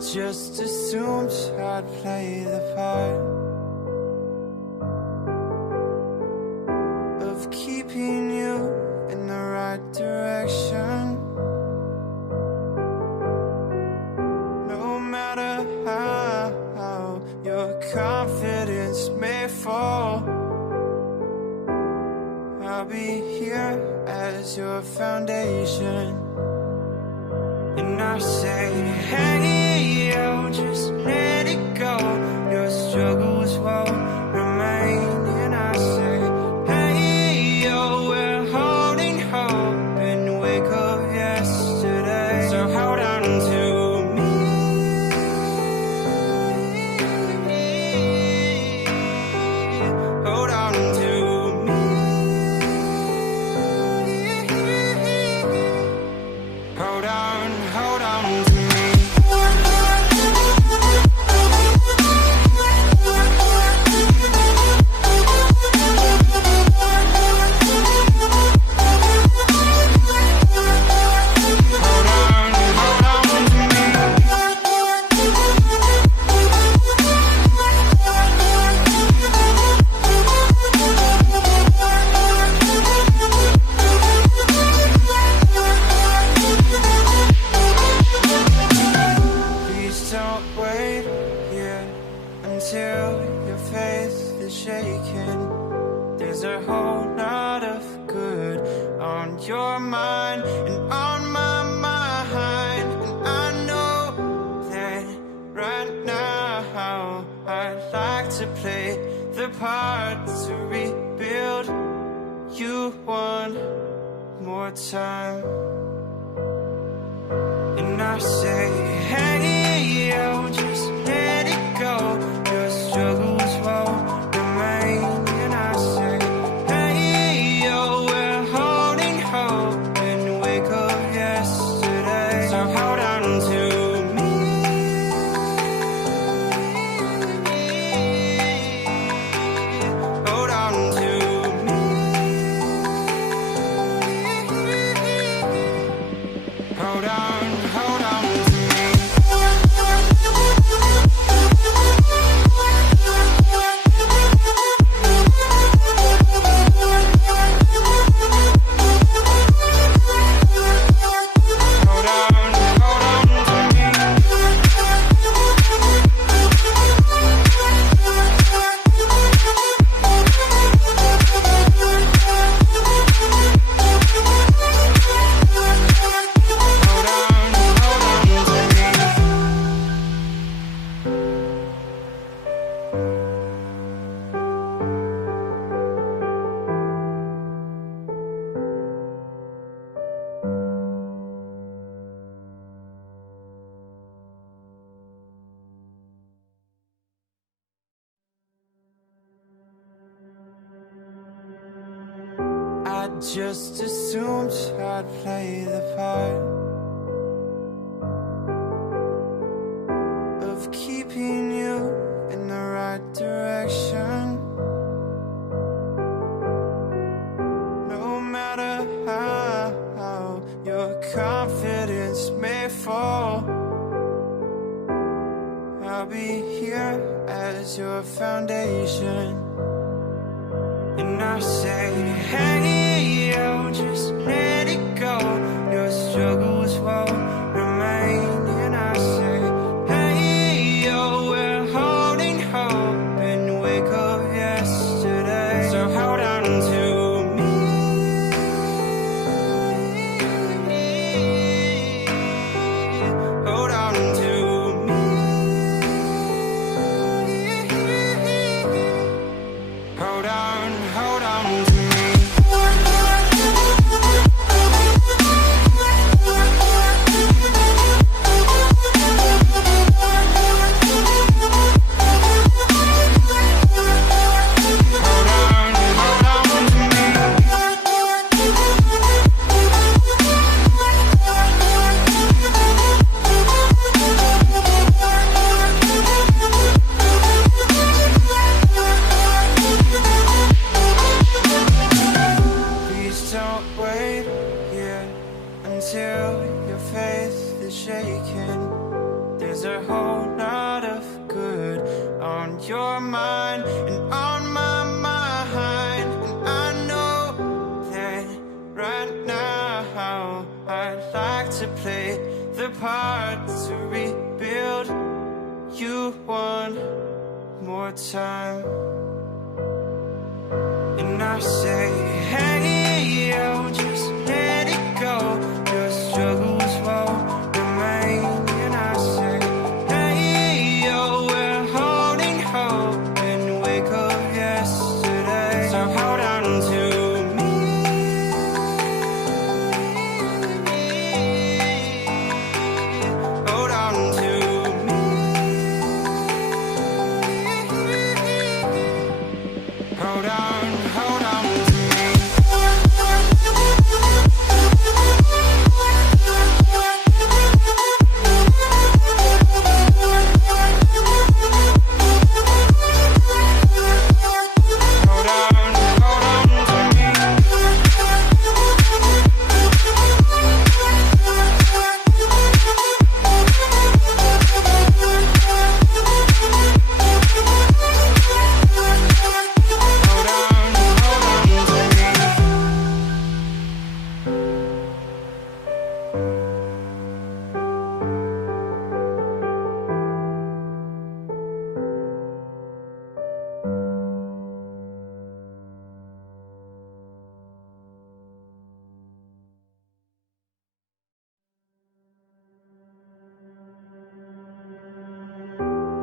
just assumed I'd play the part of keeping you in the right direction. No matter how your confidence may fall, I'll be here as your foundation. And I say, hey, yo, just let it go. Your struggles won't remain. And I say, hey, yo, we're holding hope and wake up yesterday. So hold on to me. Hold on to me. Hold on to me. Please don't wait here until your faith is shaken. There's a whole lot of good on your mind and on my mind. And I know that right now I'd like to play the part to rebuild you one more time. And I say, hey, yo, just let it go. Your struggles won't remain. And I say, hey, yo, we're holding hope and wake up yesterday. So hold on to me. Hold on to me. Hold on to me. Hold on to me. I just assumed I'd play the part of keeping you in the right direction. No matter how your confidence may fall, I'll be here as your foundation. And I say, hey, yo, just let it go. Your struggles won't remain. And I say, hey, yo, we're holding hope and wake up yesterday. So hold on to me. Hold on to me. Hold on to me. There's a whole lot of good on your mind and on my mind. And I know that right now I'd like to play the part to rebuild you one more time. And I say, hey, yo, just let it go. Your struggles won't remain. And I say, hey, yo, we're holding hope and wake up yesterday. So hold on to me. Hold on to me. Hold on, hold on to me. Hold on, hold on to me. Hold on, hold on to me.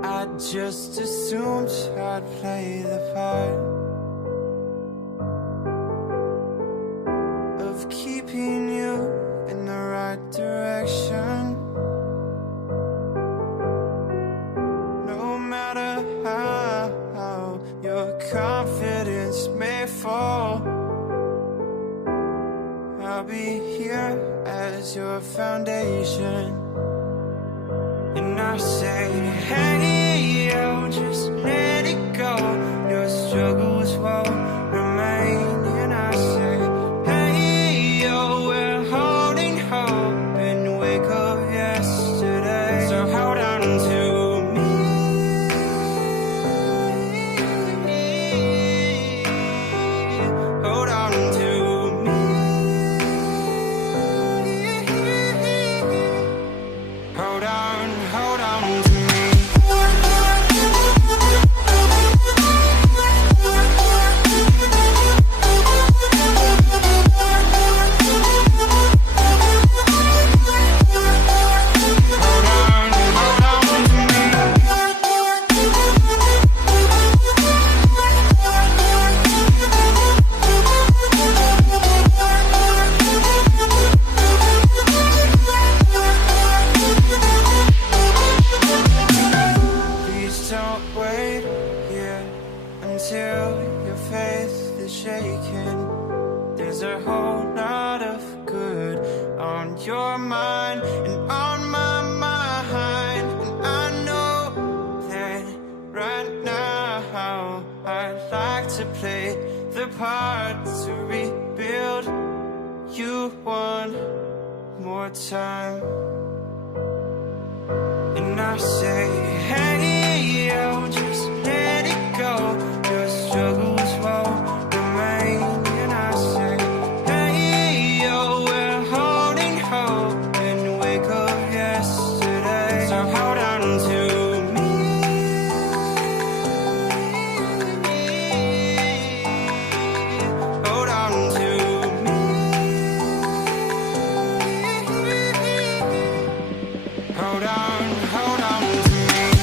I just assumed I'd play the part of keeping you in the right direction. No matter how your confidence may fall, I'll be here as your foundation. And I say, hey, yo, just let it go. Your struggles won't remain. And I say, hey, yo, we're holding hope and wake up yesterday. So hold on to me. Hold on to me. Hold on to me. Please don't wait here until your faith is shaken. There's a whole lot of good on your mind and on my mind. And I know that right now I'd like to play the part to rebuild you one more time. And I say, hey, yo, just let it go. Your struggles won't remain. And I say, hey, yo, we're holding hope and wake up yesterday. So hold on to me. Hold on to me. Hold on to me.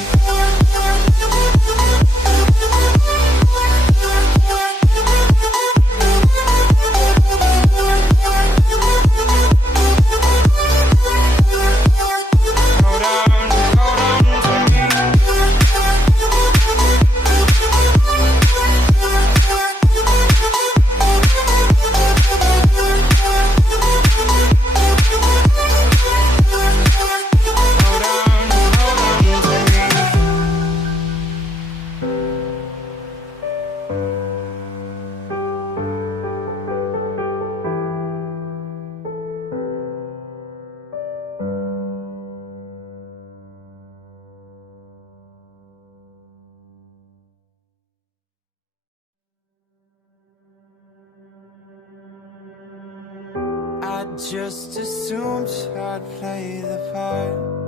just assumed I'd play the part.